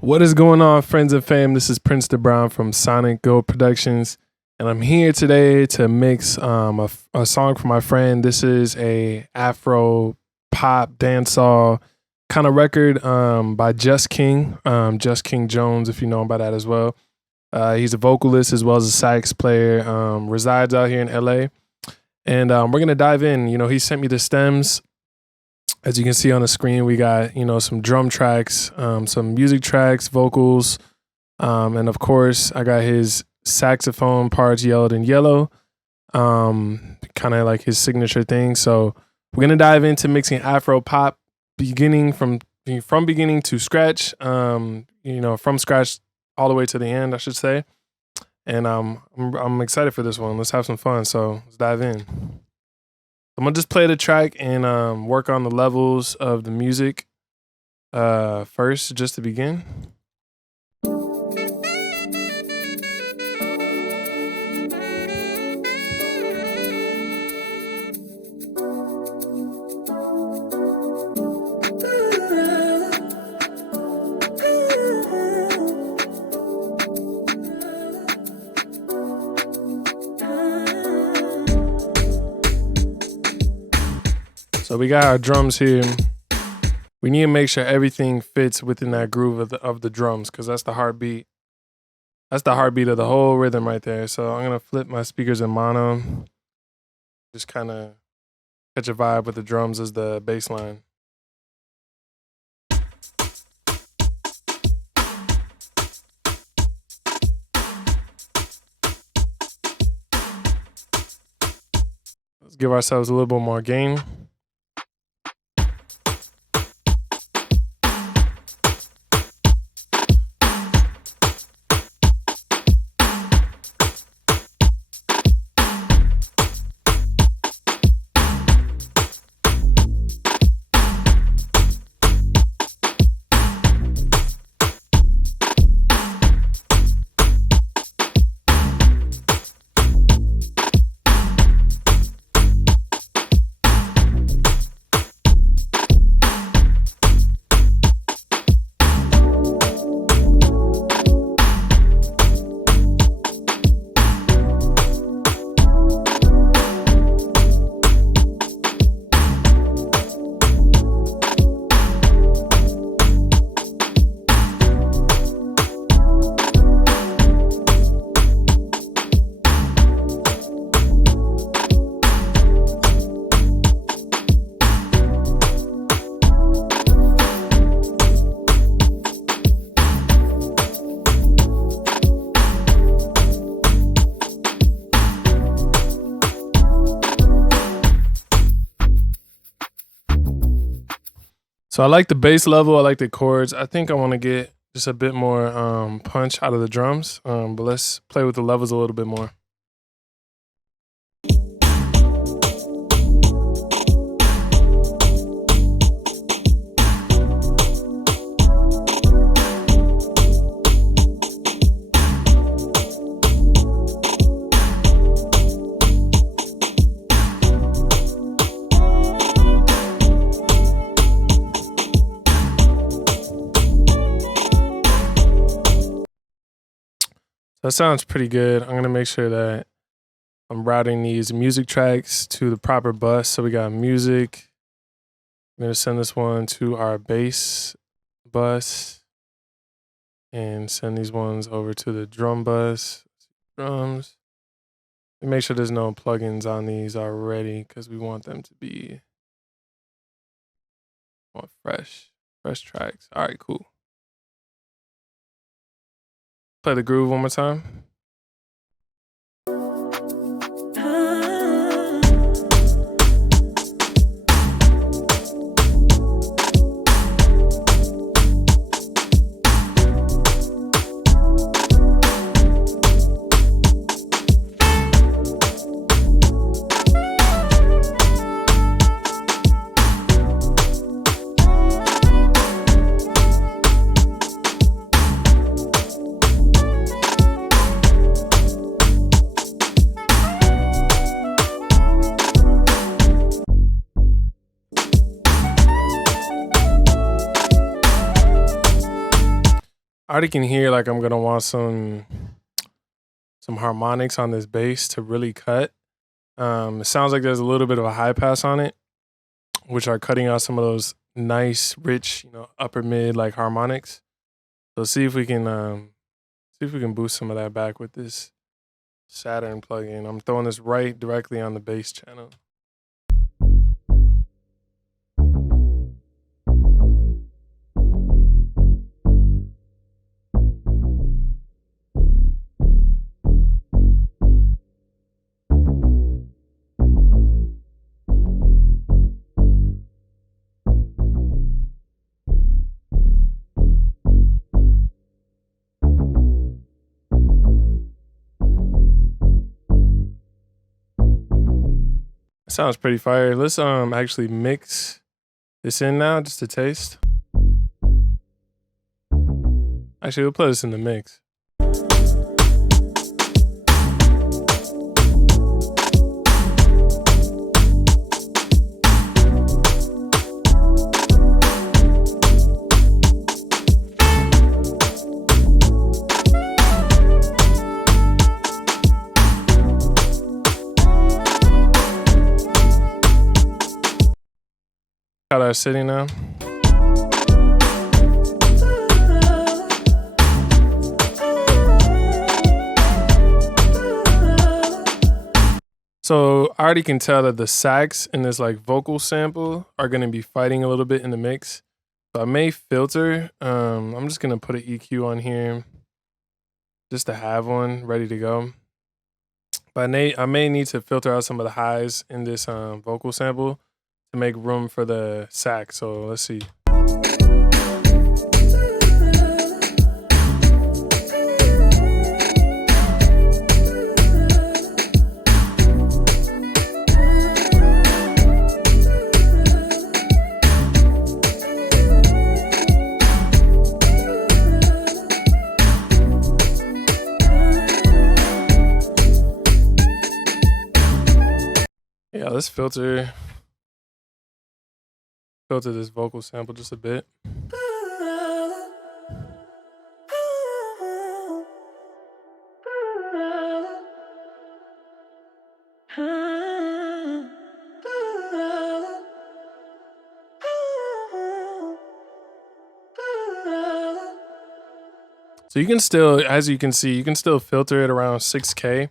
What is going on, friends and fam? This is Prince DeBrown from Sonic Go Productions, and I'm here today to mix a song for my friend. This is a Afro pop dancehall kind of record by Just King Jones, if you know him by that as well. He's a vocalist as well as a sax player, resides out here in LA. And we're going to dive in. You know, he sent me the stems. As you can see on the screen, we got, some drum tracks, some music tracks, vocals, and of course, I got his saxophone parts yellowed in yellow, kind of like his signature thing. So we're gonna dive into mixing Afro pop, beginning from beginning to scratch, from scratch all the way to the end, I should say. And I'm excited for this one. Let's have some fun. So let's dive in. I'm gonna just play the track and work on the levels of the music first, just to begin. So we got our drums here. We need to make sure everything fits within that groove of the drums, because that's the heartbeat. That's the heartbeat of the whole rhythm right there. So I'm gonna flip my speakers in mono. Just kind of catch a vibe with the drums as the bass line. Let's give ourselves a little bit more gain. So I like the bass level, I like the chords. I think I want to get just a bit more punch out of the drums, but let's play with the levels a little bit more. That sounds pretty good. I'm going to make sure that I'm routing these music tracks to the proper bus. So we got music. I'm going to send this one to our bass bus and send these ones over to the drum bus. Drums. And make sure there's no plugins on these already, because we want them to be more fresh tracks. All right, cool. Play the groove one more time. I already can hear like I'm gonna want some harmonics on this bass to really cut. It sounds like there's a little bit of a high pass on it, which are cutting out some of those nice, rich, upper mid like harmonics. So see if we can boost some of that back with this Saturn plugin. I'm throwing this right directly on the bass channel. Sounds pretty fire. Let's actually mix this in now just to taste. Actually, we'll play this in the mix. How that's sitting now. So I already can tell that the sax and this like vocal sample are gonna be fighting a little bit in the mix. So I may filter. I'm just gonna put an EQ on here just to have one ready to go. But I may need to filter out some of the highs in this vocal sample to make room for the sax. So let's see. Yeah, let's filter this vocal sample just a bit. So you can still, as you can see, you can still filter it around 6K.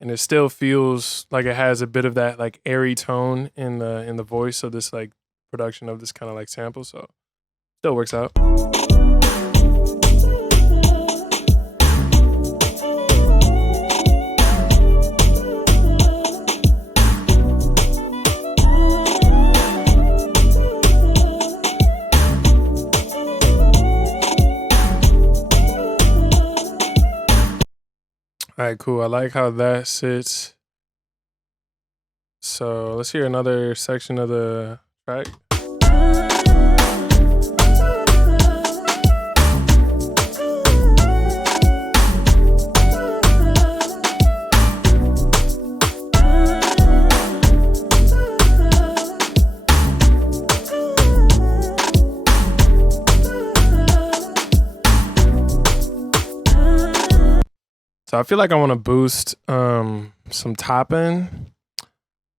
And it still feels like it has a bit of that like airy tone in the voice of this like production of this kind of like sample. So still works out. All right, cool. I like how that sits. So let's hear another section of the track. So I feel like I want to boost some top end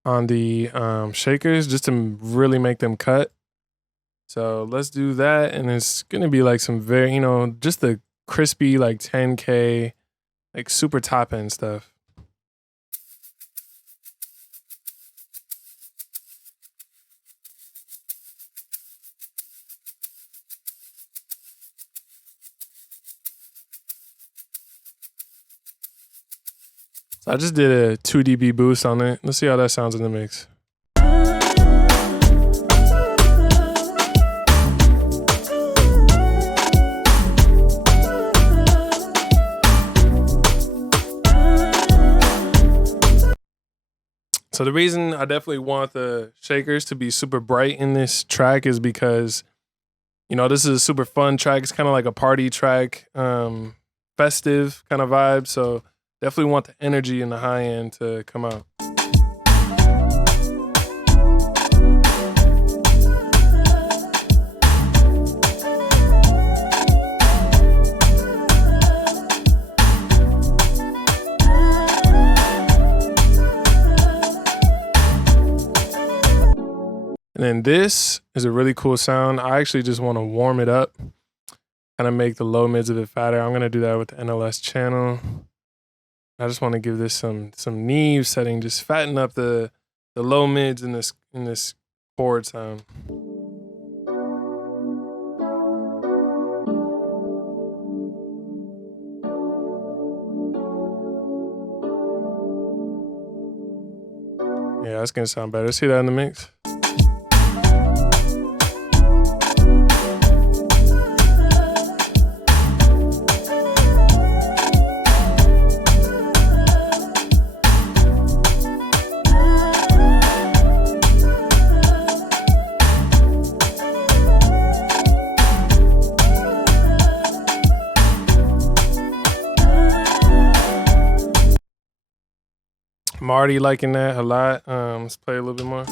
on the shakers just to really make them cut. So let's do that, and it's gonna be like some very, just the crispy like 10K, like super top end stuff. So I just did a 2 dB boost on it. Let's see how that sounds in the mix. So the reason I definitely want the shakers to be super bright in this track is because, this is a super fun track. It's kind of like a party track, festive kind of vibe. So definitely want the energy and the high end to come out. And then this is a really cool sound. I actually just want to warm it up, kind of make the low mids a bit fatter. I'm gonna do that with the NLS channel. I just want to give this some Neve setting, just fatten up the low mids in this chord sound. Yeah, that's gonna sound better. See that in the mix? I'm already liking that a lot. Let's play a little bit more.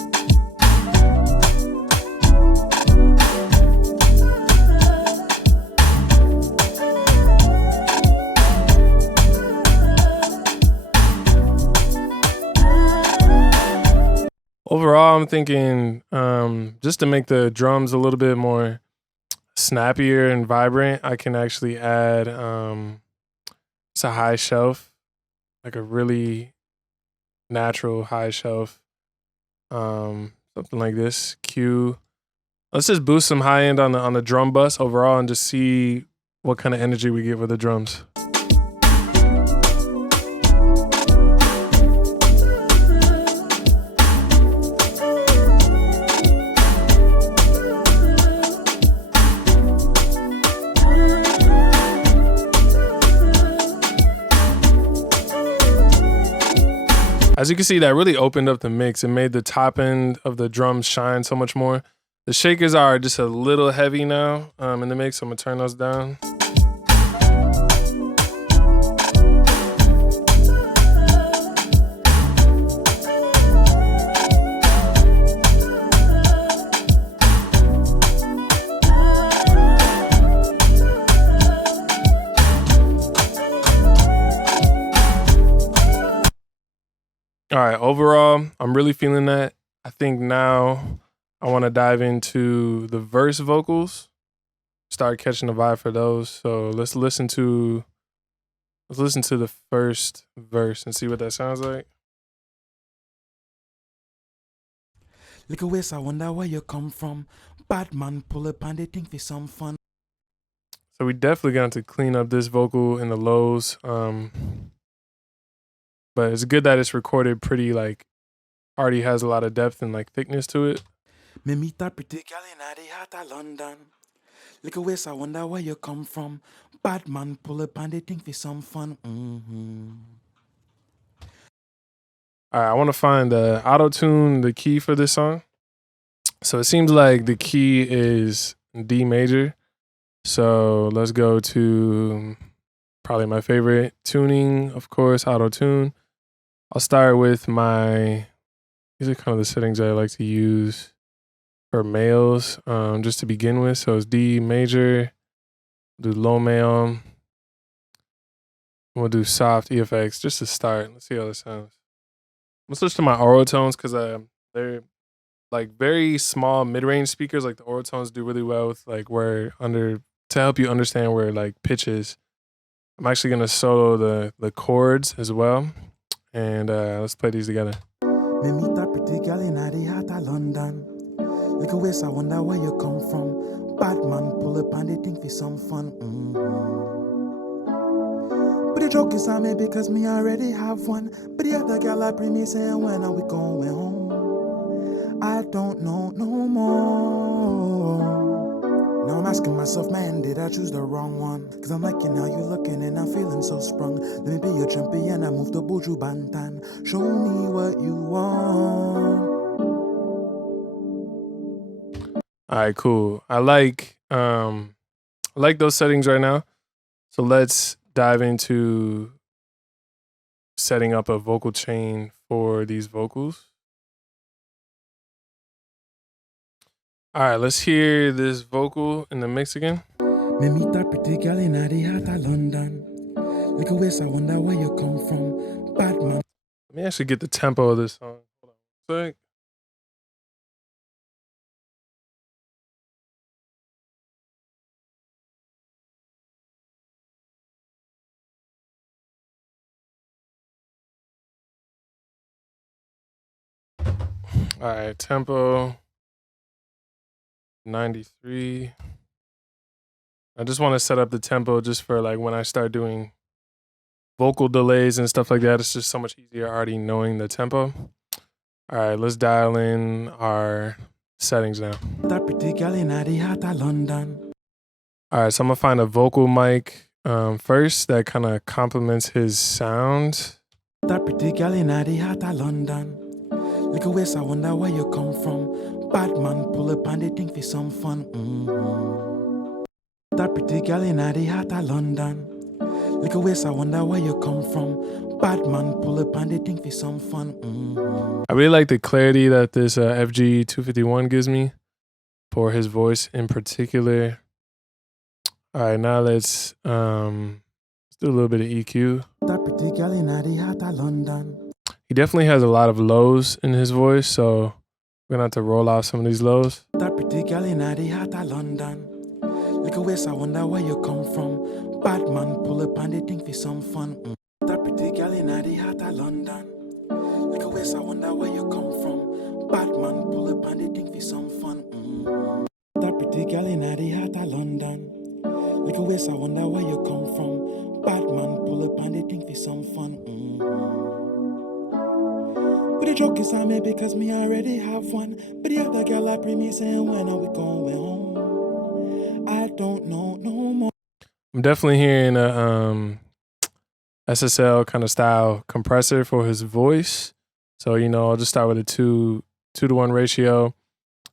Overall, I'm thinking just to make the drums a little bit more snappier and vibrant, I can actually add it's a high shelf, like a really natural high shelf, something like this. Q. Let's just boost some high end on the drum bus overall and just see what kind of energy we get with the drums. As you can see, that really opened up the mix. It made the top end of the drums shine so much more. The shakers are just a little heavy now in the mix, so I'm gonna turn those down. All right, overall, I'm really feeling that. I think now I want to dive into the verse vocals, start catching the vibe for those. So let's listen to the first verse and see what that sounds like. Look away, I wonder where you come from. Bad man pull up and they think for some fun. So we definitely got to clean up this vocal in the lows. But it's good that it's recorded pretty, like, already has a lot of depth and like thickness to it. Me meet that pretty girl in the heart of London. Look away, I wonder where you come from. Bad man pull up and they think for some fun. All right, I want to find the auto-tune, the key for this song. So it seems like the key is D major. So let's go to probably my favorite tuning, of course, auto-tune. I'll start with these are kind of the settings I like to use for males, just to begin with. So it's D major, do low male. We'll do soft EFX just to start. Let's see how this sounds. I'm gonna switch to my oral tones because they're like very small mid-range speakers. Like the oral tones do really well with like to help you understand where like pitch is. I'm actually gonna solo the chords as well. And let's play these together. Me meet that pretty girl in the heart of London. Look away, I wonder where you come from. Bad man pull up and they think for some fun. But the joke is on me because me already have one. But the other girl I bring me saying, when are we going home? I don't know no more. Now I'm asking myself, man, did I choose the wrong one? Cause I'm liking how you looking and I'm feeling so sprung. Let me be your champion, I move to Buju Bantan. Show me what you want. All right, cool. I like those settings right now. So let's dive into setting up a vocal chain for these vocals. All right, let's hear this vocal in the mix again. Me meet that pretty girl in the heart of London. Look away, I wonder where you come from. Bad man. Let me actually get the tempo of this song. Hold on a sec. All right, tempo 93. I just want to set up the tempo just for like when I start doing vocal delays and stuff like that. It's just so much easier already knowing the tempo. All right, let's dial in our settings now. That pretty girl in the heart of London. All right, so I'm gonna find a vocal mic first that kind of complements his sound. That pretty girl in the heart of London. Little ways I wonder where you come from. Bad man pull up and they think for some fun. That pretty girl in the heart of London. Little ways I wonder where you come from. Bad man pull up and they think for some fun. I really like the clarity that this FG 251 gives me for his voice in particular. All right, now let's do a little bit of EQ. That pretty girl in the heart of London. He definitely has a lot of lows in his voice, so we're gonna have to roll out some of these lows. That pretty girl in the heart of London. Little ways I wonder where you come from. Bad man pull up and they think for some fun. That pretty girl in the heart of London. Little ways I wonder where you come from. Bad man pull up and they think for some fun. That pretty girl in the heart of London. Little ways I wonder where you come from. Bad man pull up and they think for some fun. But the joke is on me because me already have one. But the other girl I bring me saying when are we going home? I don't know no more. I'm definitely hearing a SSL kind of style compressor for his voice. So, I'll just start with a 2-to-1 ratio.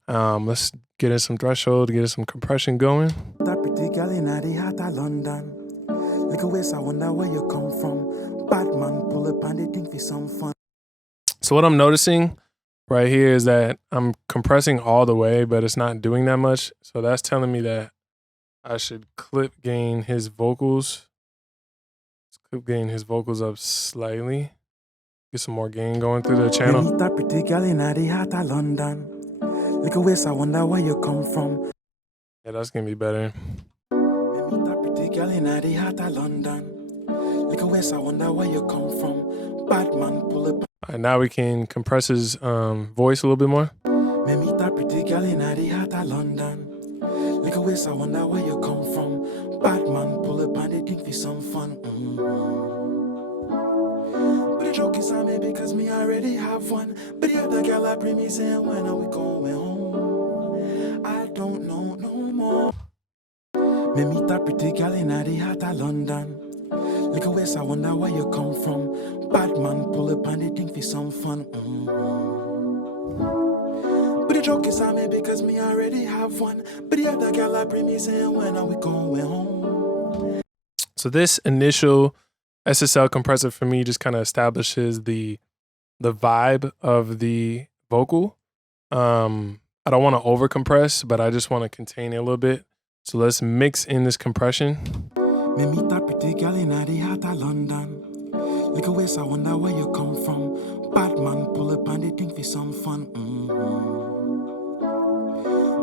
Let's get in some threshold, get in some compression going. That pretty girl in the heart of London. Little ways I wonder where you come from. Bad man pull up and they think for some fun. So what I'm noticing right here is that I'm compressing all the way, but it's not doing that much. So that's telling me that I should clip gain his vocals. Let's clip gain his vocals up slightly. Get some more gain going through the channel. Meet that pretty girl in the heart of London. Little ways I wonder where you come from. Yeah, that's gonna be better. Meet that pretty girl in the heart of London. Little ways I wonder where you come from. Bad man pull up. All right, now we can compress his voice a little bit more. Meet that pretty girl in the heart of London. Little ways I wonder where you come from. Bad man pull up and they think for some fun. But the joke is on me because me already have one. But the other girl I bring me saying when are we going home? I don't know no more. Me meet that pretty girl in the heart of London. Little ways I wonder where you come from. Bad man pull up and they think for some fun. But the joke is on me because me already have one. But the other girl I bring me saying when are we going home? So this initial SSL compressor for me just kind of establishes the vibe of the vocal. I don't want to over compress, but I just want to contain it a little bit. So let's mix in this compression. Me meet that pretty girl in the heart of London. Little ways I wonder where you come from. Bad man pull up and they think for some fun.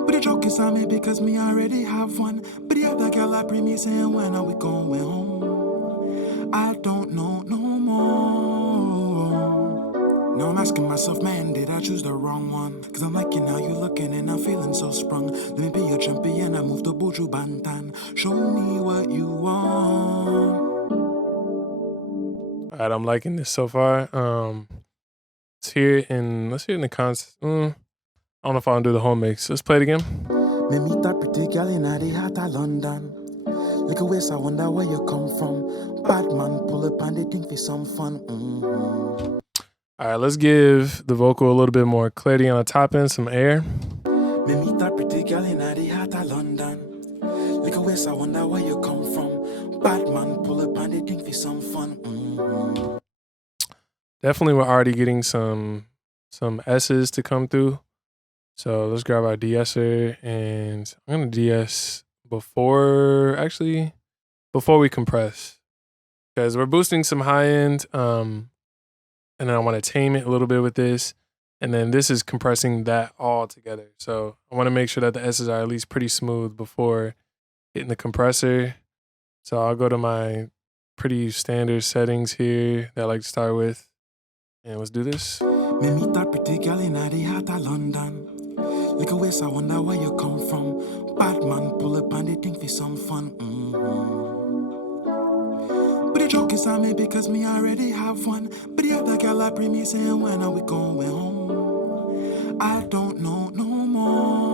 But the joke is on me because me already have one. But the other girl I bring me saying when are we going home? I don't know no more. Now I'm asking myself, man, did I choose the wrong one? Cause I'm liking how you looking and I'm feeling so sprung. Let me be your champion, I move to Buju Bantan. Show me what you want. All right, I'm liking this so far. Let's hear it in the cons. I don't know if I'll do the whole mix. Let's play it again. Me meet that pretty girl in the heart of London. Little ways I wonder where you come from. Bad man pull up and they think for some fun. All right, let's give the vocal a little bit more clarity on the top end, some air. Me meet that pretty girl in the heart of London. Little ways I wonder where you come from. Bad man pull up and they think for some fun. Definitely we're already getting some S's to come through. So let's grab our de-esser and I'm gonna de-ess before we compress. Because we're boosting some high end, and then I want to tame it a little bit with this. And then this is compressing that all together. So I want to make sure that the S's are at least pretty smooth before hitting the compressor. So I'll go to my pretty standard settings here that I like to start with. And let's do this. Me Me meet a pretty girl in the heart of London. Little ways, I wonder where you come from. Bad man pull up and they think for some fun. But the joke is on me because me already have one. But the other girl I bring me saying when are we going home? I don't know no more.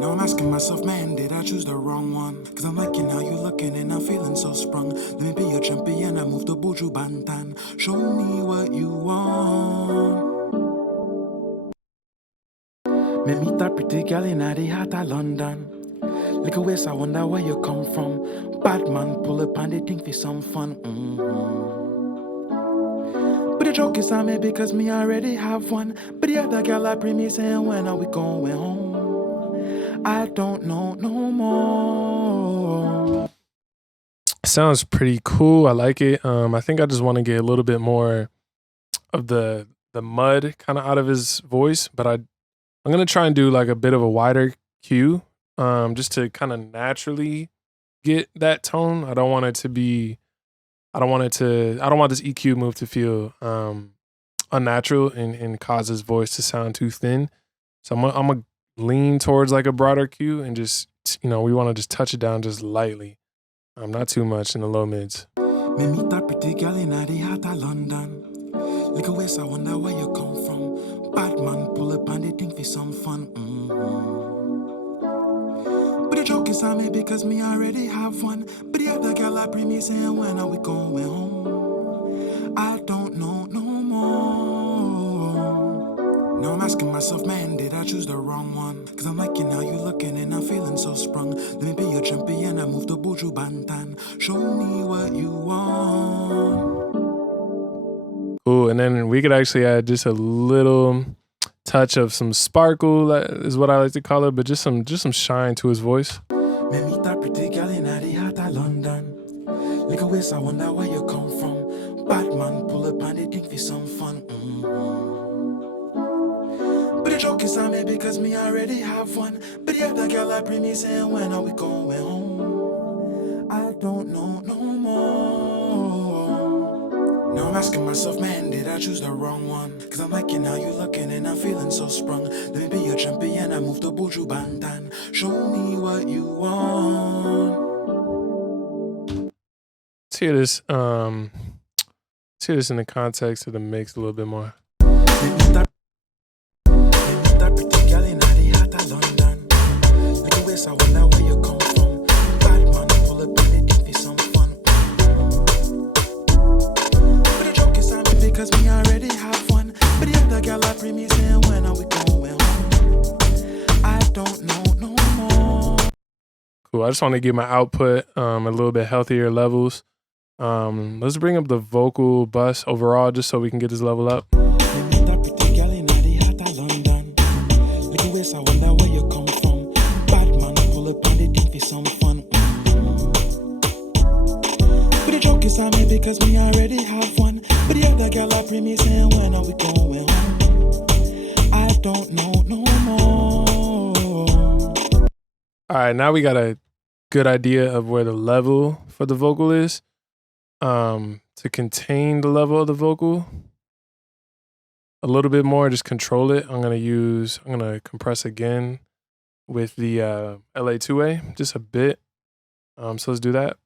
Now I'm asking myself, man, did I choose the wrong one? Cause I'm liking how you looking and I'm feeling so sprung. Let me be your champion, I move to Buju Bantan. Show me what you want. Me meet a pretty girl in the heart of London. Little ways, I wonder where you come from. Bad man pull up and they think for some fun. But the joke is on me because me already have one. But the other girl I bring me saying when are we going home? I don't know no more. Sounds pretty cool. I like it. I think I just want to get a little bit more of the mud kind of out of his voice, but I'm gonna try and do like a bit of a wider cue, just to kind of naturally get that tone. I don't want this EQ move to feel unnatural and cause his voice to sound too thin. So I'm gonna lean towards like a broader cue and just, we want to just touch it down just lightly. Not too much in the low mids. Me meet a pretty girl in the heart of London. Little ways, I wonder where you come from. Bad man pull up and they think for some fun. But the joke is on me because me already have one. But the other girl I bring me saying when are we going home? I don't know no more. Now I'm asking myself, man, did I choose the wrong one? Cause I'm liking how you looking and I'm feeling so sprung. Let me be your champion, I move to Buju Bantan. Show me what you want. Cool, and then we could actually add just a little touch of some sparkle, is what I like to call it, but just some shine to his voice. Me meet a pretty girl in the heart of London. Little ways, I wonder where you come from. Bad man pull up and they think for some fun. But the joke is on me because me already have one. But the other girl I bring me saying when are we going home? I don't know no more. Now I'm asking myself, man, did I choose the wrong one? Cause I'm liking how you looking and I'm feeling so sprung. Let me be your champion, I move to Buju Bantan. Show me what you want. Let's hear this in the context of the mix a little bit more. Because me already have one. But the other girl I bring me saying when are we going home? I don't know no more. Cool. I just want to give my output a little bit healthier levels. Let's bring up the vocal bus overall just so we can get this level up. On me because me already have one. But the other girl I bring me saying when are we going home? I don't know no more. All right, now we got a good idea of where the level for the vocal is. To contain the level of the vocal a little bit more, just control it. I'm gonna compress again with the LA2A just a bit. So let's do that.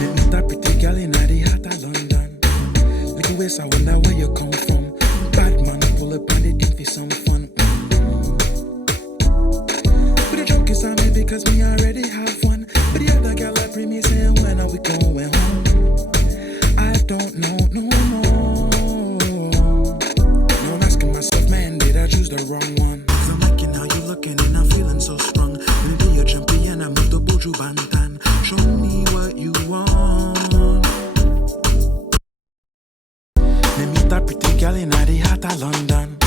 Me meet a pretty girl in the heart of London. Little ways, I wonder where you come from. Bad man pull up and they think for some fun. But the joke is on me because me already have one. But the other girl I bring me saying when are we going home? I don't know no more. Now I'm asking myself, man, did I choose the wrong one? Cause I'm liking how you looking and I'm feeling so strong. Let me be your champion, I move to Buju Bantan. Show me what you want. Me meet a pretty girl in the heart of London.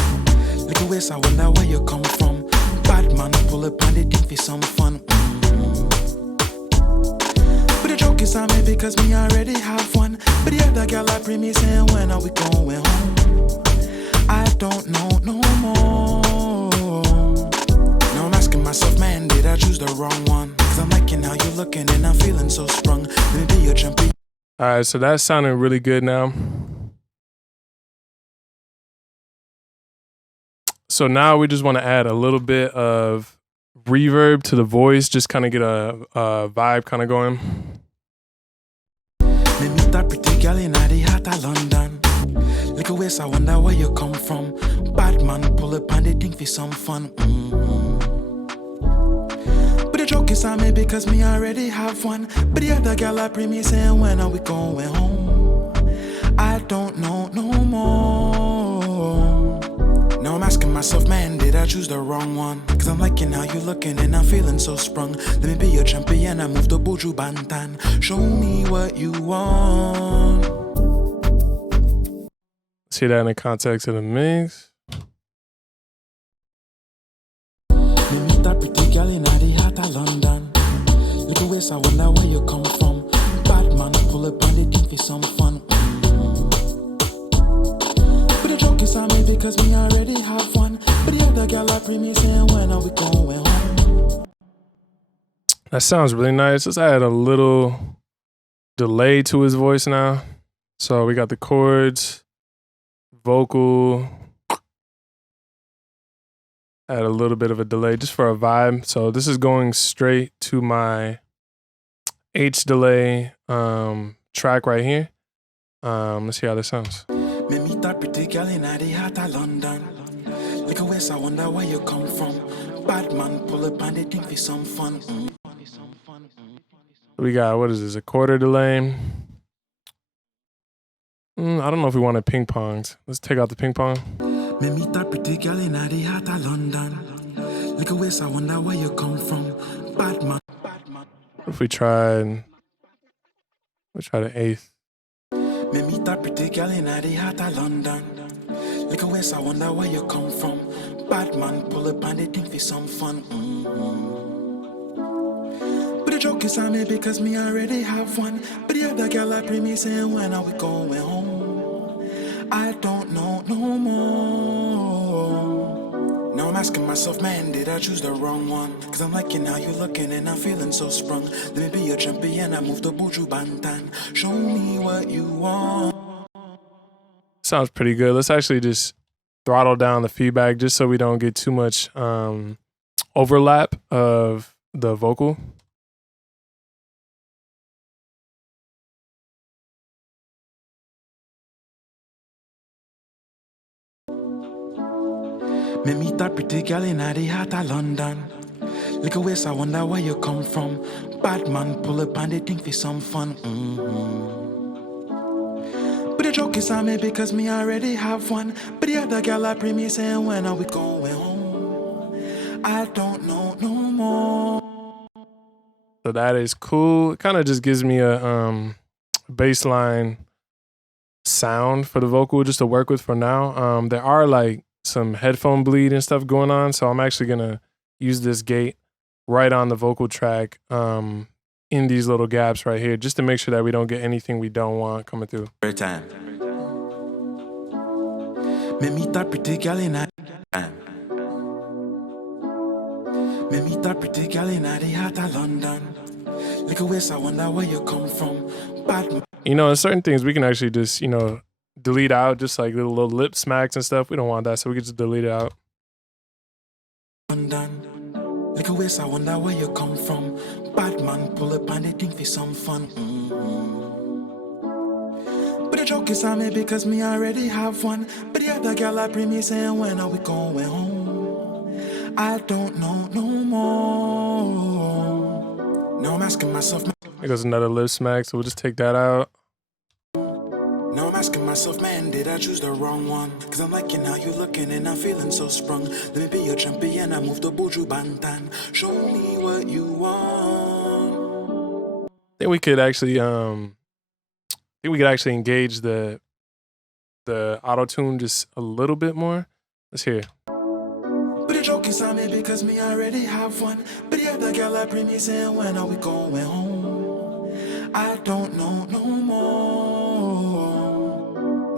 Little ways, I wonder where you come from. Bad man pull up and they think for some fun. But the joke is on me because me already have one. But the other girl I bring me saying when are we going home? I don't know no more. Now I'm asking myself, man, did I choose the wrong one? Cause I'm liking how you looking and I'm feeling so sprung. Let me be your champion. All right, so that sounded really good now. So now we just want to add a little bit of reverb to the voice, just kind of get a vibe kind of going. Me meet that pretty girl in the heart of London. Little ways, I wonder where you come from. Bad man pull up and they think for some fun. But the joke is on me because me already have one. But the other girl I bring me saying, when are we going home? I don't know no more. Now I'm asking myself, man, did I choose the wrong one? Cause I'm liking how you looking and I'm feeling so sprung. Let me be your champion, I move the Buju Bantan. Show me what you want. See that in the context of the mix. Me meet that pretty girl in the heart of London. Little ways, I wonder where you come from. Bad man pull up and they think for some fun. But the joke is on me because me already have one. But the other girl I bring me saying, when are we going home? That sounds really nice. Let's add a little delay to his voice now. So we got the chords, vocal, add a little bit of a delay just for a vibe. So this is going straight to my H delay track right here. Let's see how this sounds. Me meet that pretty girl in the heart of London. Like a west, I wonder where you come from. Bad man pull up and they think for some fun. We got, what is this, a quarter delay? I don't know if we want it ping ponged. Let's take out the ping pong. Me meet that pretty girl in the heart of London. Like a west, I wonder where you come from. Bad man. What if we tried the eighth? Me meet that pretty girl in the heart of London. Like a west, I wonder where you come from. Bad man pull up and they think for some fun. But the joke is on me because me already have one. But the other girl I bring me saying, when are we going home? I don't know no more. Now I'm asking myself, man, did I choose the wrong one? Cause I'm liking how you looking and I'm feeling so sprung. Let me be your champion, I move the Buju Bantan. Show me what you want. Sounds pretty good. Let's actually just throttle down the feedback just so we don't get too much overlap of the vocal. Me meet that pretty girl in the heart of London. Little ways, I wonder where you come from. Bad man pull up and they think for some fun. But the joke is on me because me already have one. But the other girl I bring me saying, when are we going home? I don't know no more. So that is cool. It kind of just gives me a baseline sound for the vocal just to work with for now. There are like some headphone bleed and stuff going on, so I'm actually gonna use this gate right on the vocal track in these little gaps right here, just to make sure that we don't get anything we don't want coming through. Every time. Me meet that pretty girl in the Me meet that pretty girl in the heart of London. Little ways, I wonder where you come from. Bad. You know, certain things we can actually just, you know, delete out, just like little lip smacks and stuff. We don't want that, so we can just delete it out. London. Little ways, I wonder where you come from. Bad man pull up and they think for some fun. But the joke is on me because me already have one. But the other girl I bring me saying, when are we going home? I don't know no more. Now I'm asking myself. There goes another lip smack, so we'll just take that out. Now I'm asking myself, man, did I choose the wrong one? Cause I'm liking how you looking and I'm feeling so sprung. Let me be your champion, I move the Buju Bantan. Show me what you want. I think we could actually engage the auto-tune just a little bit more. Let's hear it. But the joke is on me because me already have one. But the other girl I bring me saying, when are we going home? I don't know no more.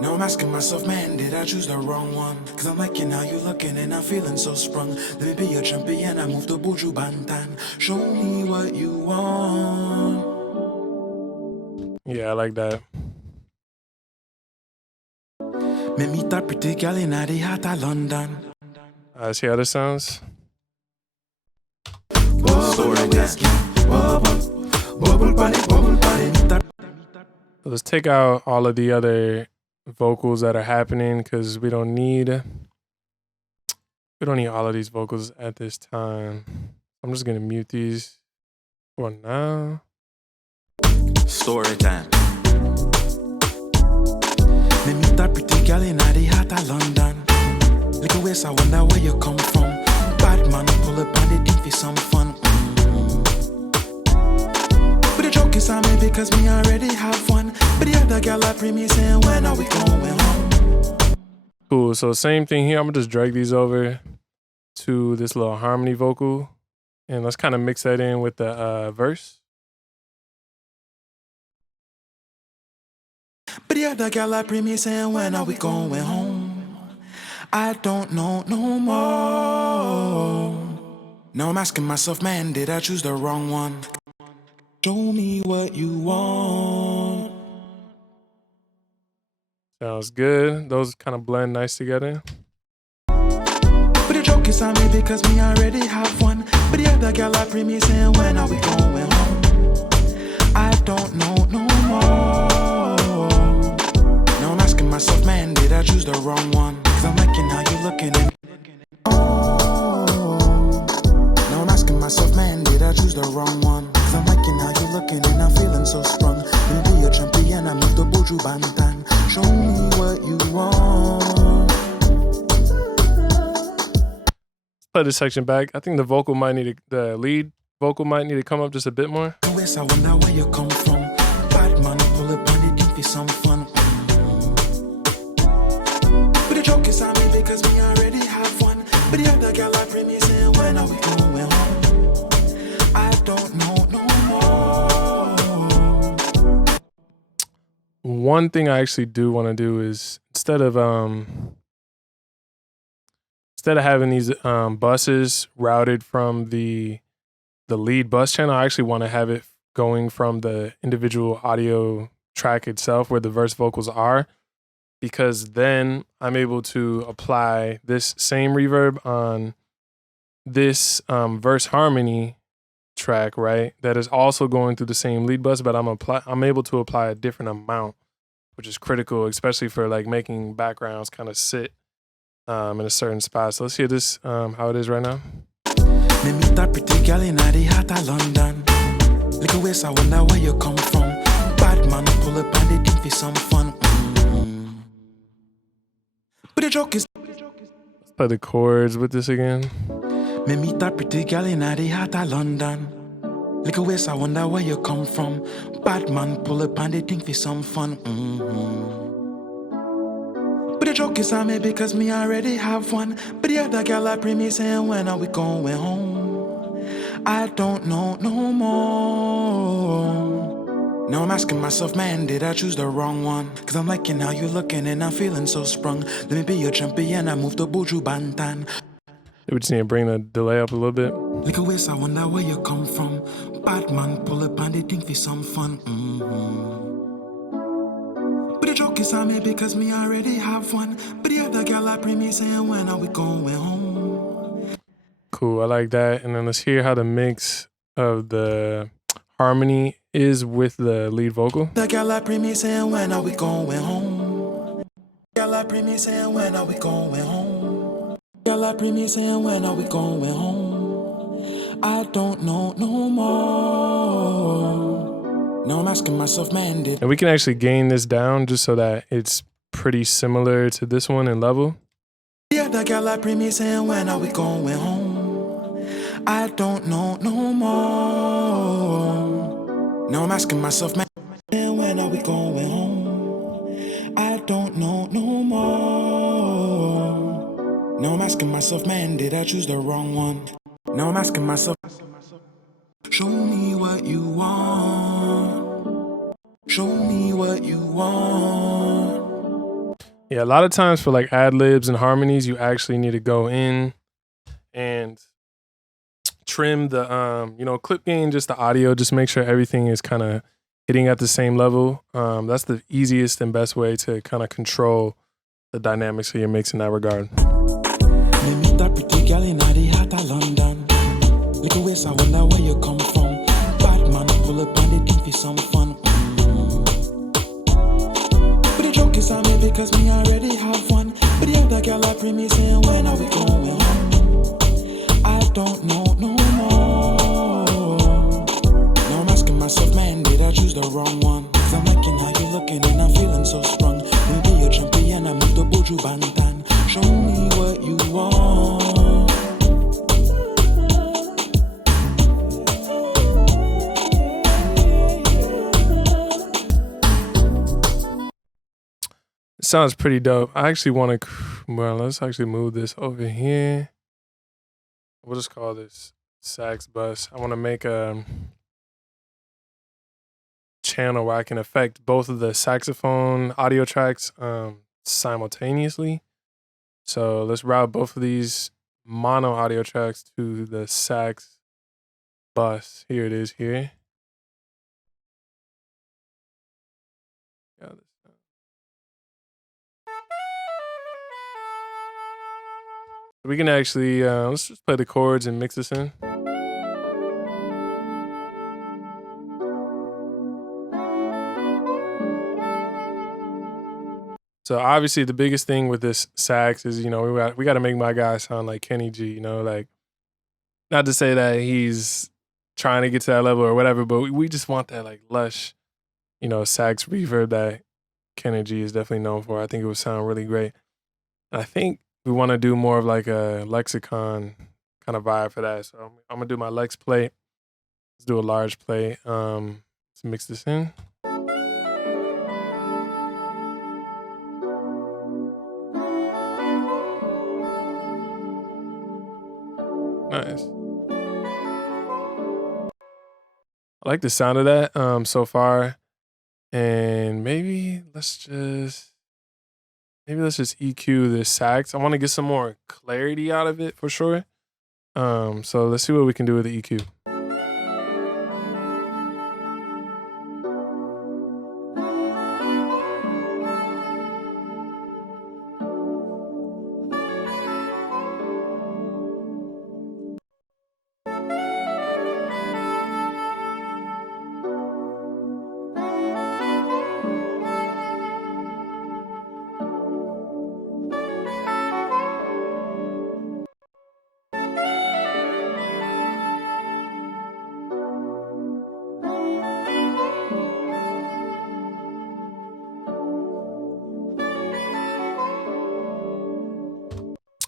Now I'm asking myself, man, did I choose the wrong one? Cause I'm liking how you looking and I'm feeling so sprung. Let me be your champion, I move the Buju Bantan. Show me what you want. Yeah, I like that. Me meet that pretty girl in the heart of London. See how this sounds? Let's take out all of the other vocals that are happening because we don't need all of these vocals at this time. I'm just gonna mute these for now. Story time. Me meet that pretty girl in the heart of London. Little ways I wonder where you come from. Bad man pull up and they think for some fun. But the joke is on me because me already have one. But the other girl I pre me saying when are we going home? Cool, so same thing here. I'm gonna just drag these over to this little harmony vocal. And let's kind of mix that in with the verse. But the other girl I pre me saying when are we going home? I don't know no more. Now I'm asking myself, man, did I choose the wrong one? Show me what you want. Sounds good. Those kind of blend nice together. But the joke is on me because me already have one. But the other girl I pre me saying when are we going home? I don't know no more. Now I'm asking myself, man, did I choose the wrong one? Cause I'm liking how you looking at me. Now I'm asking myself, man, did I choose the wrong one? Cause I'm liking how you looking and I'm feeling so sprung. You be a champion, I'm the Buju Bantan. Show me what you want. Play this section back. I think the lead vocal might need to come up just a bit more. I wonder where you come from. Bad man pull up and they think for some fun. But the joke is on me because me already have one. But the other girl I pre me saying when are we going home? I don't know no more. One thing I actually do want to do is instead of having these buses routed from the lead bus channel, I actually want to have it going from the individual audio track itself where the verse vocals are, because then I'm able to apply this same reverb on this verse harmony track, right? That is also going through the same lead bus, but I'm able to apply a different amount, which is critical, especially for like making backgrounds kind of sit in a certain spot. So let's hear this, how it is right now. Me meet that pretty girl in the heart of London. Little ways I wonder where you come from. Bad man pull up and they think for some fun. But the joke is, let's play the chords with this again. Me meet that pretty girl in the heart of London. Little ways I wonder where you come from. Bad man pull up and they think for some fun. But the joke is on me because me already have one. But the other girl I pre me saying when are we going home? I don't know no more. Now I'm asking myself, man, did I choose the wrong one? Cause I'm liking how you looking and I'm feeling so sprung. Let me be your champion, I move to Buju Bantan. We just need to bring the delay up a little bit. Little ways I wonder where you come from. Bad man pull up and they think for some fun. But the joke is on me because me already have one. But the other girl I pre me saying when are we going home? Cool, I like that. And then let's hear how the mix of the harmony is with the lead vocal. The girl I pre me saying when are we going home? Girl I pre me saying when are we going home? Girl I pre me saying when are we going home? I don't know no more. Now I'm asking myself, man, did. And we can actually gain this down just so that it's pretty similar to this one in level. The other girl I pre me saying when are we going home? I don't know no more. Now I'm asking myself, man, when are we going home? I don't know no more. Now I'm asking myself, man, did I choose the wrong one? Now I'm asking myself, show me what you want. Show me what you want. Yeah, a lot of times for like ad libs and harmonies, you actually need to go in and trim the clip gain, just the audio, just make sure everything is kind of hitting at the same level. That's the easiest and best way to kind of control the dynamics of your mix in that regard. waist, I wonder where you come from. Bad man, pull up on the thing for some fun. But the joke is on me because me already have one. But the other girl I bring me saying, when are we going home? I don't know no more. Now I'm asking myself, man, did I choose the wrong one? Cause I'm liking how you looking and I'm feeling so strong. We'll be your champion, I'm the Boju Bantan. Show me what you want. It sounds pretty dope. I actually want to, well, let's actually move this over here. We'll just call this sax bus. I want to make a channel where I can affect both of the saxophone audio tracks simultaneously. So let's route both of these mono audio tracks to the sax bus. Here it is here. Got this. We can actually, let's just play the chords and mix this in. So obviously the biggest thing with this sax is, you know, we got to make my guy sound like Kenny G, you know, like, not to say that he's trying to get to that level or whatever, but we just want that like lush, you know, sax reverb that Kenny G is definitely known for. I think it would sound really great. And I think we want to do more of like a lexicon kind of vibe for that. So I'm gonna do my Lex plate. Let's do a large plate. Let's mix this in. Nice. I like the sound of that so far. And maybe let's just EQ this sax. I want to get some more clarity out of it for sure. So let's see what we can do with the EQ.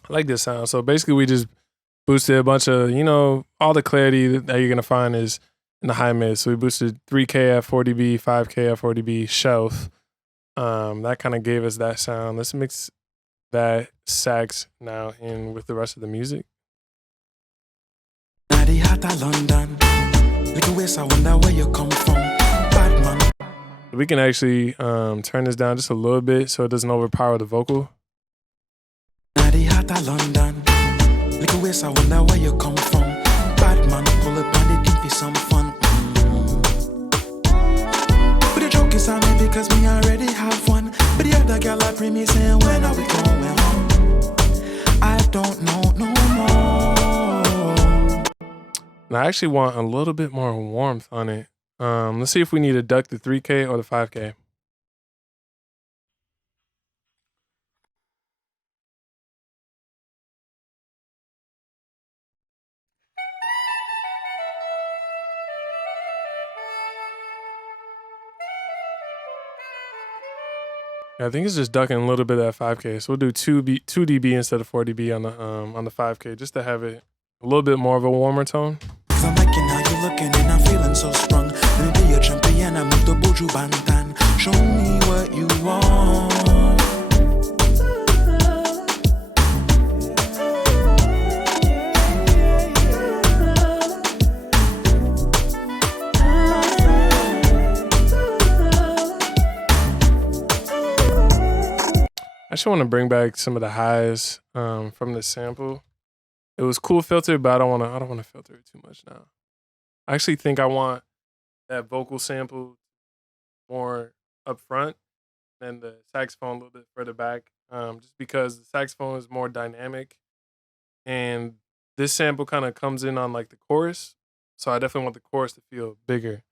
I like this sound. So basically we just boosted a bunch of, you know, all the clarity that you're gonna find is in the high mid. So we boosted 3K at 4 dB, 5K at 4 dB shelf. That kind of gave us that sound. Let's mix that sax now in with the rest of the music. We can actually turn this down just a little bit so it doesn't overpower the vocal. London. Little ways, I wonder where you come from. Bad man, pull up on the thing for some fun. But the joke is on me because me already have one. But the other girl I bring me saying, when are we going home? I don't know no more. And I actually want a little bit more warmth on it. Let's see if we need to duck the 3K or the 5K. I think it's just ducking a little bit of that 5K. So we'll do 2 dB instead of 4 dB on the 5K, just to have it a little bit more of a warmer tone. I'm liking how you looking and I'm feeling so strong. Let me be your champion, I'm the Boju Bantan. Show me what you want. I actually want to bring back some of the highs from the sample. It was cool filtered, but I don't want to filter it too much now. I actually think I want that vocal sample more up front and the saxophone a little bit further back, just because the saxophone is more dynamic, and this sample kind of comes in on like the chorus, So I definitely want the chorus to feel bigger.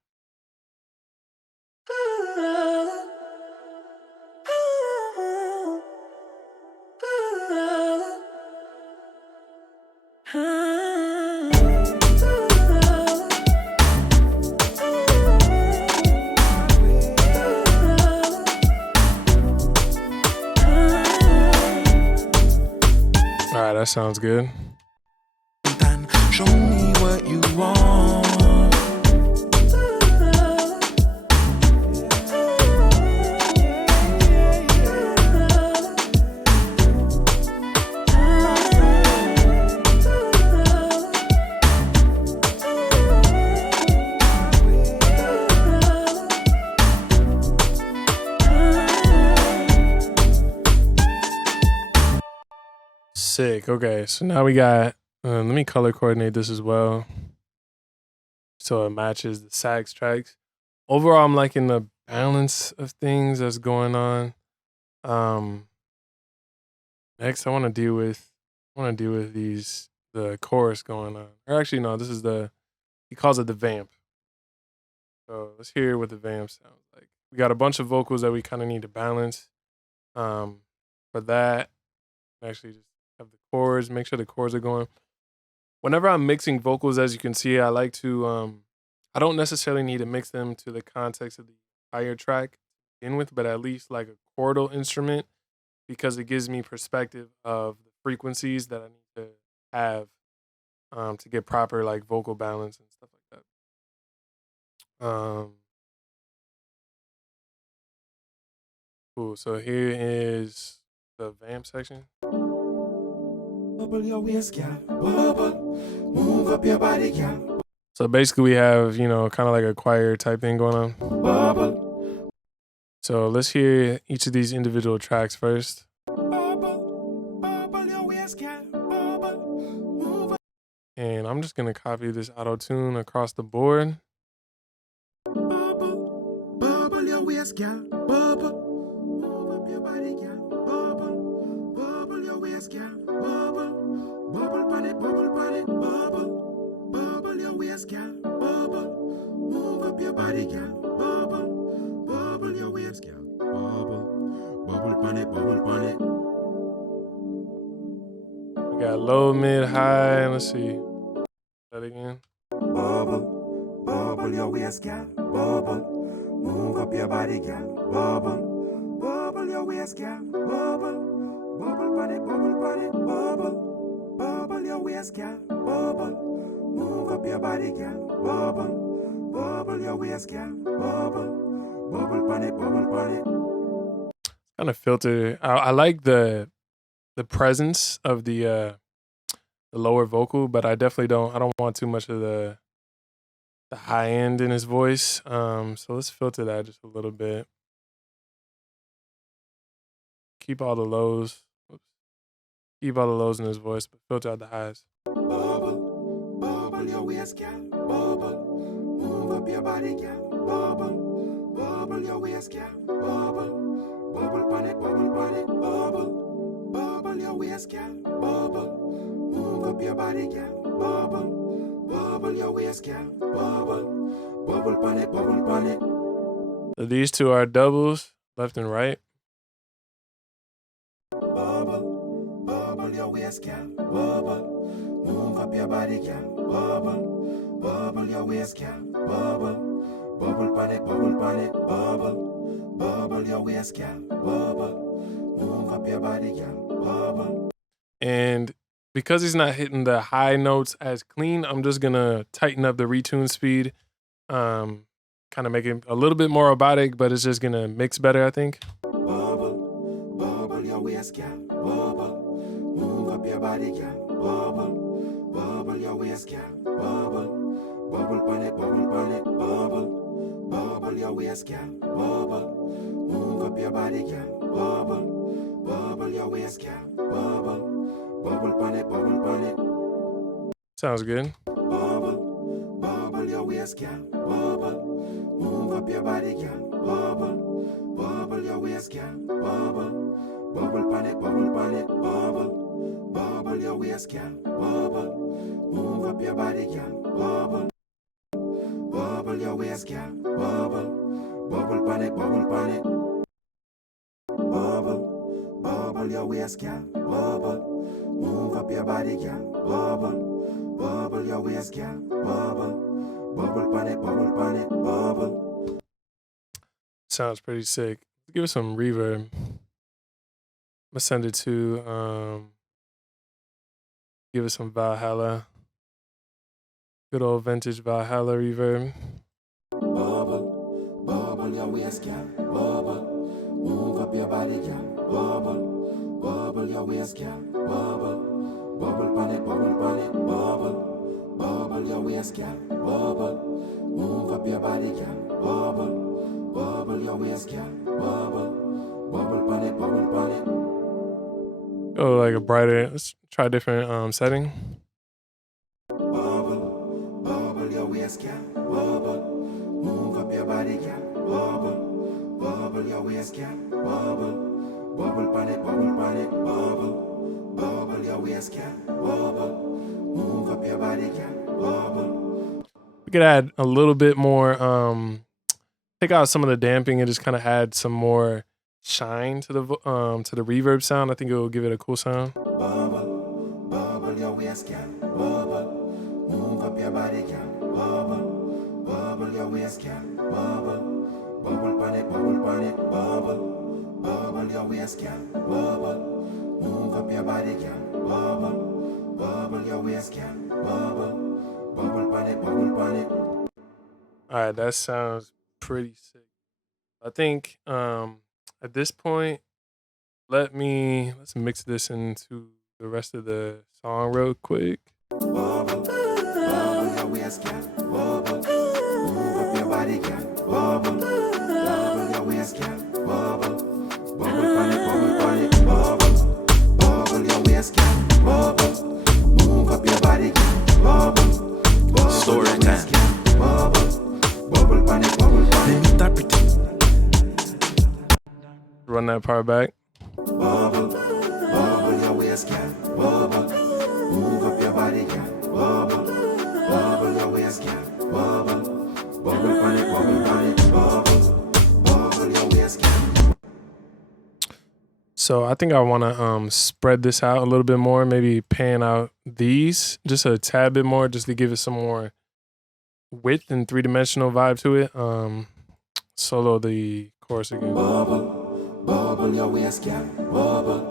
All right, that sounds good. Show me what you want. Sick. Okay, so now we got. Let me color coordinate this as well, so it matches the sax tracks. Overall, I'm liking the balance of things that's going on. Next, I want to deal with the chorus going on. Or actually, no, this is he calls it the vamp. So let's hear what the vamp sounds like. We got a bunch of vocals that we kind of need to balance. For that, actually just have the chords, make sure the chords are going. Whenever I'm mixing vocals, as you can see, I like to I don't necessarily need to mix them to the context of the entire track to begin with, but at least like a chordal instrument, because it gives me perspective of the frequencies that I need to have to get proper like vocal balance and stuff like that. Cool. So here is the vamp section. Bubble your waist, girl. Bubble. Move up your body, girl. So basically we have, kind of like a choir type thing going on. Bubble. So let's hear each of these individual tracks first. Bubble. Bubble your waist, girl. Bubble. Move up. And I'm just going to copy this auto-tune across the board. Bubble. Bubble your waist, girl. Bubble. Move up your body, girl. Bubble. Bubble your waist, girl. Bubble. Bubble bunny, bubble bunny. Bubble. Bubble your waist, girl. Bubble. Move up your body, girl. Bubble. Bubble your waist, girl. Bubble. Bubble bunny, bubble bunny. We got low, mid, high. Let's see. That again. Bubble. Bubble your waist, girl. Bubble. Move up your body, girl. Bubble. Bubble your waist, girl. Bubble. Bubble bunny, bubble bunny. Bubble. Bubble your waist, girl. Bubble. Move up your body, girl. Bubble. Bubble your waist, girl. Bubble. Bubble bunny, bubble bunny. Kind of filter. I like the presence of the lower vocal, but I definitely don't want too much of the high end in his voice. So let's filter that just a little bit. Keep all the lows. Keep all the lows in his voice, but filter out the highs. Bubble, bubble your waist, girl. Bubble, move up your body, girl. Bubble, bubble your waist, girl. Bubble, bubble bunny, bubble bunny. Bubble, bubble your waist, girl. Bubble, move up your body, girl. Bubble, bubble your waist, girl. Bubble, bubble bunny, bubble bunny. So these two are doubles, left and right. Bubble, bubble your waist, girl. Bubble, move up your body, girl. Bubble, bubble your waist, girl. Bubble, bubble bunny, bubble bunny. Bubble, bubble your waist, girl. Bubble, move up your body, girl. Bubble. And because he's not hitting the high notes as clean, I'm just gonna tighten up the retune speed. Kind of make it a little bit more robotic, but it's just gonna mix better, I think. Bubble, bubble your waist, girl. Bubble, move up your body, girl. Bubble, bubble your waist, girl. Bubble, bubble bunny, bubble bunny. Bubble, bubble your waist, girl. Bubble, move up your body, girl. Bubble, bubble your waist, girl. Bubble, bubble bunny, bubble bunny. Sounds good. Bubble, bubble your waist, girl. Bubble, move up your body, girl. Bubble, bubble your waist, girl. Bubble, bubble bunny, bubble bunny. Bubble, bubble your waist, girl. Bubble, move up your body, girl. Bubble. your waist, girl. Bubble, bubble pan it, bubble pan it. Bubble, bubble your waist, girl. Bubble, move up your body, girl. Bubble, bubble your waist, girl. Bubble, bubble pan it, bubble pan it. Bubble. Sounds pretty sick. Give it some reverb. I'm gonna send it to give it some Valhalla. Good old vintage Valhalla reverb. Bubble, bubble your waist, girl. Bubble, move up your body, girl. Bubble, bubble your waist, girl. Bubble, bubble pan it, bubble pan it. Bubble, bubble your waist, girl. Bubble, move up your body, girl. Bubble, bubble your waist, girl. Bubble, bubble pan it, bubble pan it. Oh, like a brighter. Let's try a different setting. Bubble, bubble your waist, girl. Bubble, move up your body, girl. Bubble, bubble your waist, girl. Bubble, bubble pan it, bubble pan it. Bubble, bubble your waist, girl. Bubble, move up your body, girl. Bubble. We could add a little bit more. Take out some of the damping and just kind of add some more shine to the reverb sound. I think it will give it a cool sound. Bubble, bubble your waist, girl. Bubble, move up your body, girl. Bubble, bubble your waist, girl. Bubble, bubble pan it, bubble pan it. Bubble, bubble your waist, girl. Bubble, move up your body, girl. Bubble, bubble your waist, girl. Bubble, bubble pan it, bubble pan it. All right, that sounds pretty sick. I think at this point, let's mix this into the rest of the song real quick. Bubble, bubble your waist, girl. Bubble, move up your body, girl. Bubble, bubble your waist, girl. Bubble, bubble pan it, bubble pan it. Bubble, bubble your waist, girl. Bubble, move up your body, girl. Bubble, bubble Story your waist, time. girl. Bubble, bubble pan it, bubble pan it. Run that part back. Bubble, bubble your waist, girl. Bubble, move up your body, girl. Bubble, bubble your waist, girl. Bubble, bubble pan it, bubble pan it. Bubble, bubble your waist, girl. So I think I want to spread this out a little bit more. Maybe pan out these just a tad bit more, just to give it some more width and 3-dimensional vibe to it. Solo the chorus again. Bubble, bubble your waist, girl. Bubble,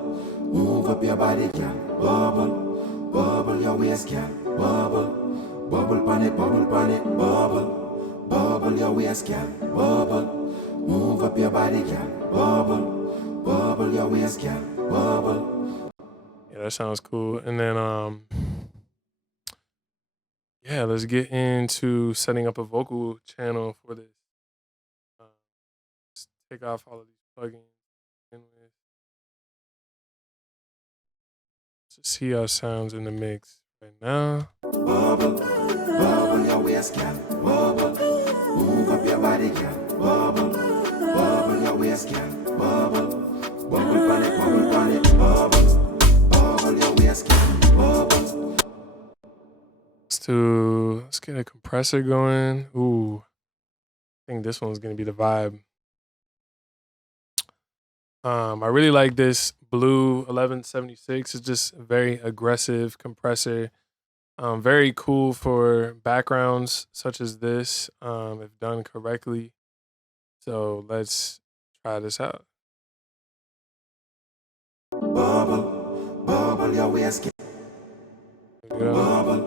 move up your body, girl. Bubble, bubble your waist, girl. Bubble, bubble pan it, bubble pan it. Bubble, bubble your waist, girl. Bubble, move up your body, girl. Bubble, bubble your waist, girl. Bubble. Yeah, that sounds cool. And then yeah, let's get into setting up a vocal channel for this. Just take off all of these plugins. Let's see how it sounds in the mix right now. Bubble, bubble your waist, girl. Bubble, move up your body, girl. Bubble, bubble your waist, girl. Bubble, bubble pan it, bubble pan it. Bubble, bubble your waist, girl. Bubble. Let's get a compressor going. Ooh, I think this one's gonna be the vibe. I really like this blue 1176. It's just a very aggressive compressor. Very cool for backgrounds such as this, if done correctly. So let's try this out. Bubble, bubble your waist, girl. There we go. Bubble,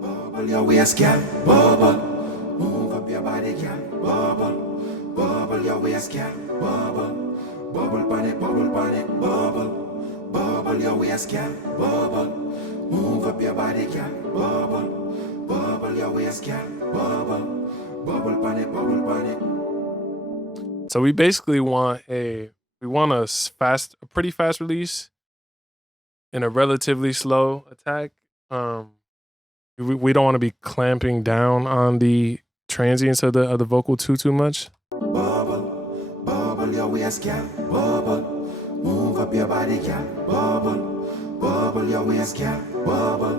bubble your waist, girl. Bubble, move up your body, girl. Bubble, bubble your waist, girl. Bubble, bubble pan it, bubble pan it. Bubble, bubble your waist, girl. Bubble, move up your body, girl. Bubble, bubble your waist, girl. Bubble, bubble pan it, bubble pan it. So we basically want a pretty fast release and a relatively slow attack. We don't want to be clamping down on the transients of the vocal too much. Bubble, bubble your waist, girl. Bubble, move up your body, girl. Bubble, bubble your waist, girl. Bubble,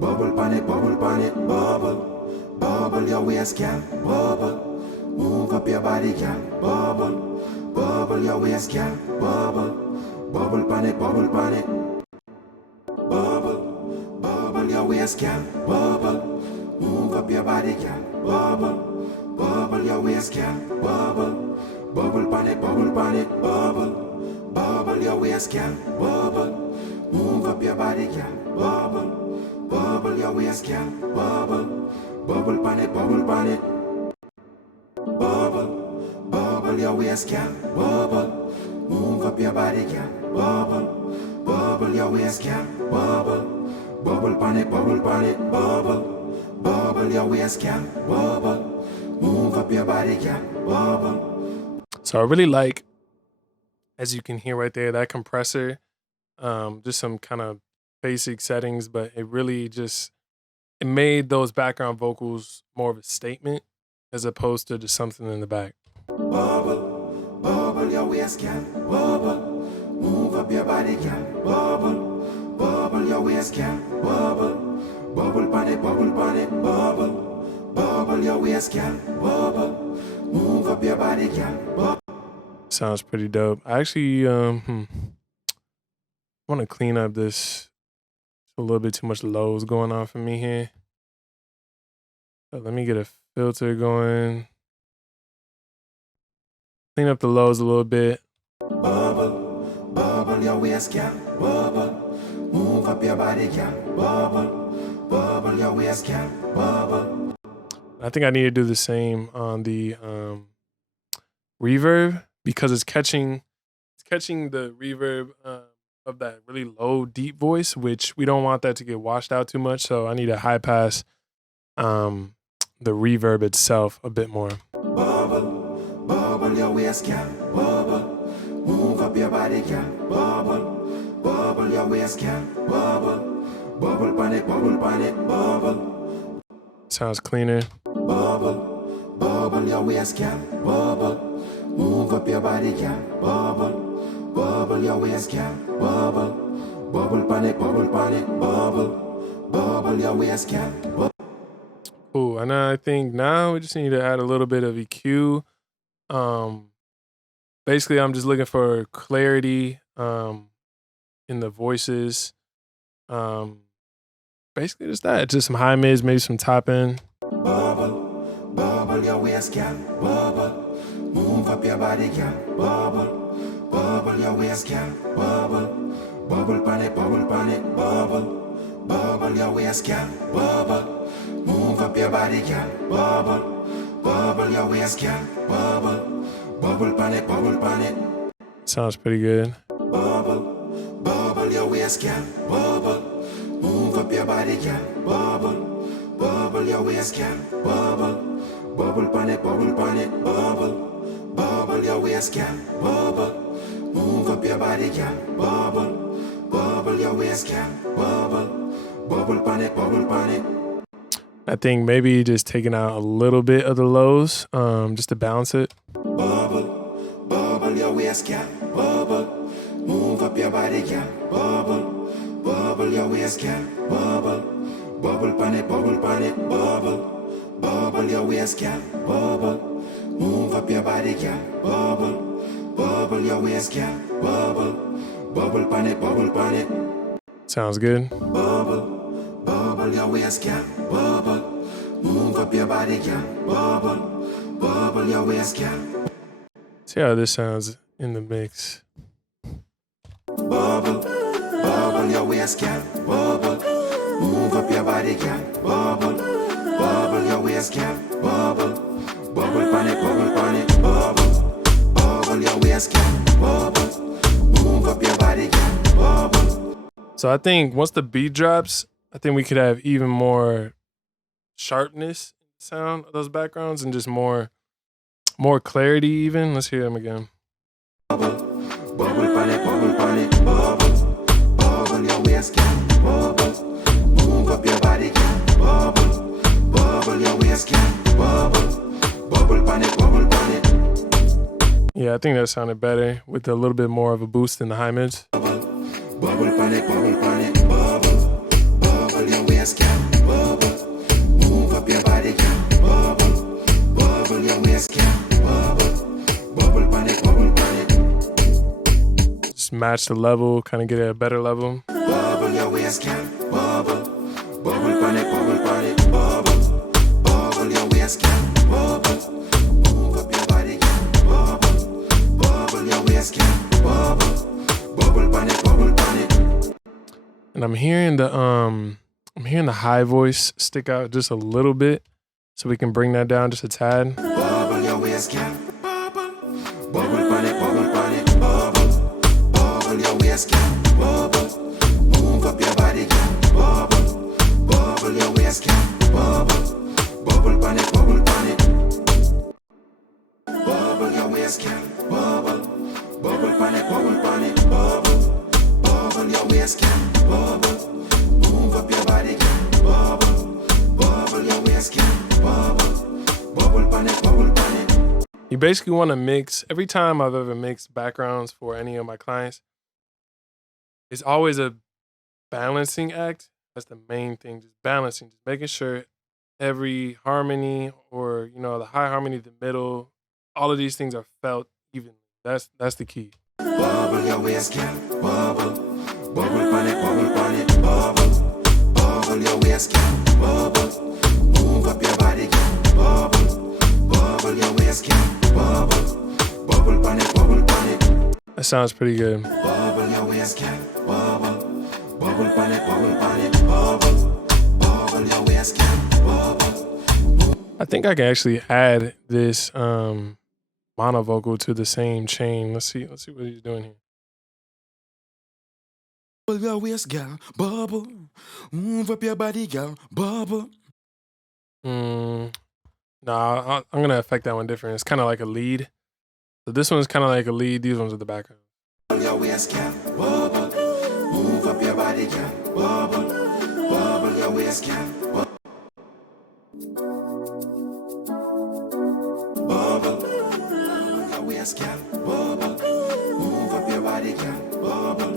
bubble pan it, bubble pan it. Bubble, bubble your waist, girl, bubble. Move up your body, girl, bubble. Bubble your waist, girl, bubble. Bubble pan it, bubble pan it. Bubble, bubble your waist, girl, bubble. Move up your body, girl, bubble. Bubble your waist, girl, bubble. Bubble pan it, bubble. Bubble your waist, girl, bubble. Move up your body, girl, bubble. Bubble your waist, girl, bubble. Bubble pan it, Bubble, bubble your waist, girl, bubble. Move up your body, girl, bubble. Bubble your waist, girl, bubble. Bubble pan it, bubble. Bubble your waist, girl, bubble. Move up your body, girl, bubble. So I really like, as you can hear right there, that compressor. Just some kind of basic settings, but it really just, it made those background vocals more of a statement as opposed to just something in the back. Bubble, bubble your waist, girl, bubble. Move up your body, girl, bubble. Bubble your waist, girl, bubble. Bubble pan it, bubble. Bubble your waist, girl, bubble. Move up your body, girl, bubble. Sounds pretty dope. I actually want to clean up this. A little bit too much lows going on for me here. So let me get a filter going. Clean up the lows a little bit. Bubble, bubble your waist, girl, bubble. Move up your body, girl, bubble. Bubble your waist, girl, bubble. I think I need to do the same on the reverb because it's catching the reverb of that really low, deep voice, which we don't want that to get washed out too much. So I need to high pass the reverb itself a bit more. Bubble, bubble your waist, girl, bubble. Move up your body, girl, bubble. Bubble your waist, girl, bubble. Bubble pan it, bubble. Sounds cleaner. Bubble, bubble your waist, girl, bubble. Move up your body, girl, bubble. Bubble your waist, girl, bubble. Bubble pan it, bubble. Bubble your waist, girl, bubble. Ooh, and I think now we just need to add a little bit of EQ. Basically, I'm just looking for clarity in the voices. Basically, just that. Just some high mids, maybe some top end. Bubble, bubble your waist, girl, bubble. Move up your body, girl, bubble. Bubble your waist, girl, bubble. Bubble pan it, bubble. Bubble your waist, girl, bubble. Move up your body, girl, bubble. Bubble your waist, girl, bubble. Bubble pan it. Sounds pretty good. Bubble, bubble your waist, girl, bubble. Move up your body, girl, bubble. Bubble your waist, girl, bubble. Bubble pan it, bubble. Bubble your waist, girl, bubble. Move up your body, girl, bubble. Bubble your waist, girl, bubble. Bubble pan it. I think maybe just taking out a little bit of the lows, just to balance it. Bubble, bubble your waist, girl, bubble. Move up your body, girl, bubble. Bubble your waist, girl, bubble. Bubble pan it, bubble. Bubble your waist, girl, bubble. Move up your body, girl, bubble. Bubble your waist, girl, bubble. Bubble pan it. Sounds good. Bubble, bubble your waist, girl, bubble. Move up your body, girl, bubble. Bubble your waist, girl. See how this sounds in the mix. Bubble, bubble your waist, girl, bubble. Move up your body, girl, bubble. Bubble your waist, girl, bubble. Bubble pan it, bubble. Bubble your waist, girl, bubble. Move up your body, girl, bubble. So I think once the beat drops, I think we could have even more sharpness in the sound of those backgrounds and just more clarity even. Let's hear them again. Bubble pan it, bubble. Bubble your waist, girl, bubble. Move up your body, girl, bubble. Bubble your waist, girl, bubble. Bubble pan it. Yeah, I think that sounded better with a little bit more of a boost in the high mids. Bubble pan it, bubble. Bubble your waist, girl, bubble. Move up your body, girl. match the level, kind of get a better level. Bubble your waist, girl. Bubble. Bubble pan it, bubble pan it. Bubble. Bubble your waist, girl. Bubble. Move up your body, girl. Bubble. Bubble your waist, girl. Bubble. Bubble pan it, bubble pan it. And I'm hearing the high voice stick out just a little bit, so we can bring that down just a tad. Bubble your waist, girl. Bubble. Bubble pan it, bubble pan it. Bubble. Bubble your waist, girl. Bubble. Move up your body, girl. Bubble. Bubble your waist, girl. Bubble. Bubble pan it, bubble pan it. Bubble your waist, girl. Bubble. Bubble pan it, bubble pan it. Bubble. Bubble your waist, girl. Bubble. Move up your body, girl. Bubble. Bubble your waist, girl. Bubble. Bubble pan it, bubble pan it. You basically want to mix. Every time I've ever mixed backgrounds for any of my clients, it's always a balancing act. That's the main thing, just balancing, just making sure every harmony, or the high harmony, the middle, all of these things are felt evenly. That's the key. Bubble your waist, girl. Bubble. Bubble pan it, bubble pan it. Bubble. Bubble your waist, girl. Bubble. Move up your body, girl. Bubble. Bubble your waist, girl. Bubble. Bubble pan it, bubble pan it. That sounds pretty good. Bubble your waist, girl. Bubble. Bubble pan it, bubble pan it. Bubble. Bubble your waist, girl. Bubble. I think I can actually add this mono vocal to the same chain. Let's see what he's doing here. Bubble your waist, girl. Bubble. Move up your body, girl. Bubble. No, I'm gonna affect that one different. It's kind of like a lead. So this one's kind of like a lead. These ones are the background. Bubble your waist, girl. Bubble. Move up your body, girl. Bubble. Bubble your waist, girl. Bubble. Bubble your waist, girl. Bubble. Move up your body, girl. Bubble.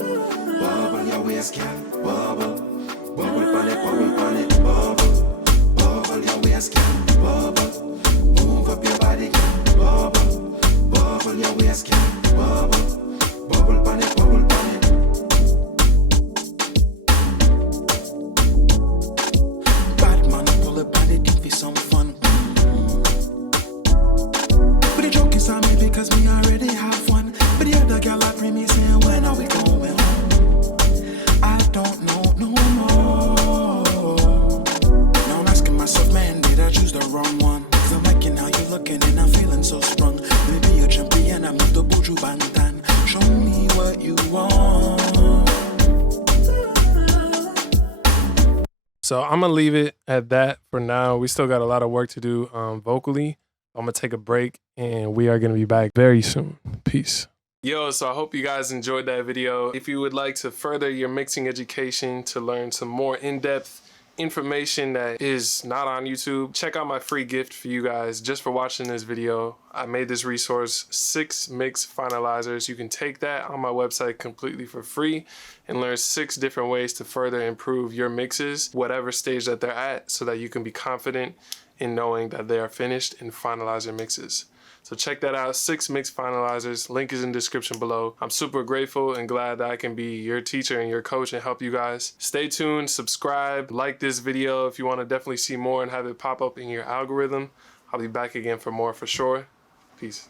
Bubble your waist, girl. Bubble. Bubble pan it, bubble pan it. Bubble. Bubble your waist, girl. Bubble. Move up your body, girl. Bubble. Bubble your waist, girl. Bubble. Bubble pan it, bubble pan it. Batman pull up on it for some fun. But the joke is on me because me already have one. But the other girl I bring me saying, when are we going home? I don't know no more. Now I'm asking myself, man, did I choose the wrong one? Cause I'm liking how you looking and I'm feeling so sprung. Let me be a champion, I'm the Buju Bantan. Show me what you want. So I'm gonna leave it at that for now. We still got a lot of work to do vocally. I'm gonna take a break and we are gonna be back very soon. Peace. Yo, so I hope you guys enjoyed that video. If you would like to further your mixing education, to learn some more in-depth information that is not on YouTube, check out my free gift for you guys just for watching this video. I made this resource, 6 mix finalizers. You can take that on my website completely for free and learn 6 different ways to further improve your mixes, whatever stage that they're at, so that you can be confident in knowing that they are finished and finalize your mixes. So check that out, 6 mix finalizers. Link is in the description below. I'm super grateful and glad that I can be your teacher and your coach and help you guys. Stay tuned, subscribe, like this video if you want to definitely see more and have it pop up in your algorithm. I'll be back again for more for sure. Peace.